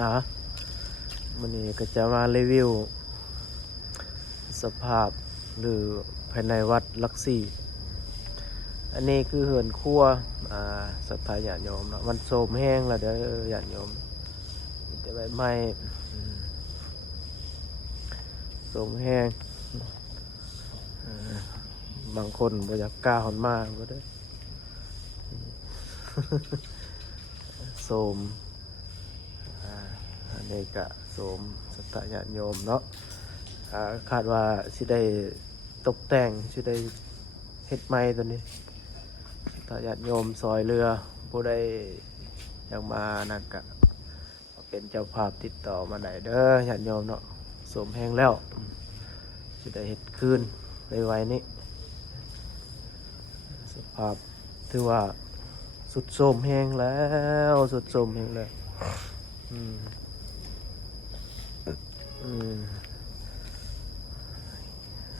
นะมันนี้ก็จะมารีวิวสภาพหรือภายในวัดลักซี่อันนี้คือเหือนครัวศรัทธาญาติโยมเนาะมันโสมแห้งแล้วเด้อญาติโยมมีแต่ใบไม้โสมแห้งบางคนบ่อยากกล้าหอนมาบ่ได้โสมอันนี้ก็โสมศรัทธาญาติโยมเนาะคาดว่าสิได้ตกแต่งสิได้เฮ็ดใหม่ตัวนี้ถ้าญาติโยมซอยเรือผู้ใดอยากมานั่นก็เป็นเจ้าภาพติดต่อมาได้เด้อญาติโยมเนาะโสมแห้งแล้วสิได้เฮ็ดคืนไวๆนี้สภาพถือว่าสุดโทรมแห้งแล้วสุดโทรมแห้งแล้วอืม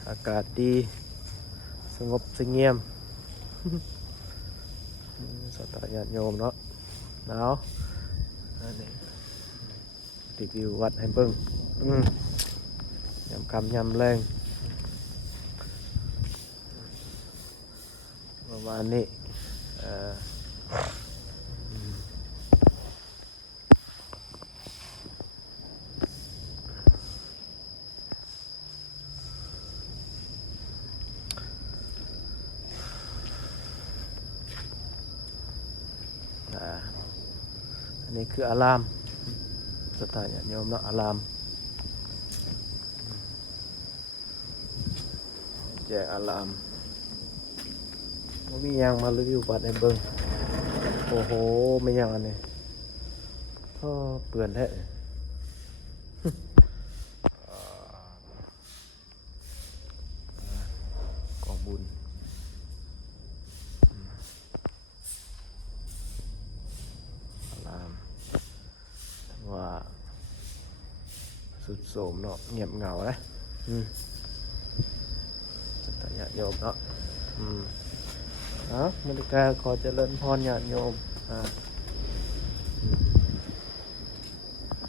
อากาศดีสงบเสงี่ยมสัตยาติโยมเนาะหนาวอันนี้รีวิววัดให้เบิ่งยำคำยำแรงประมาณนี้อันนี้คืออารามสถานญาติโยมเนาะอารามแจกอารามว่ามียังมารีวิววัดให้เบิ่งโอ้โหไม่ยังอันนี้เปื่อนแท้กองบุญอารามว่าสุดโสมเนาะเงียบเหงาเลยสัตยาติโยมเนาะมริกาขอเจริญพรญาติโยม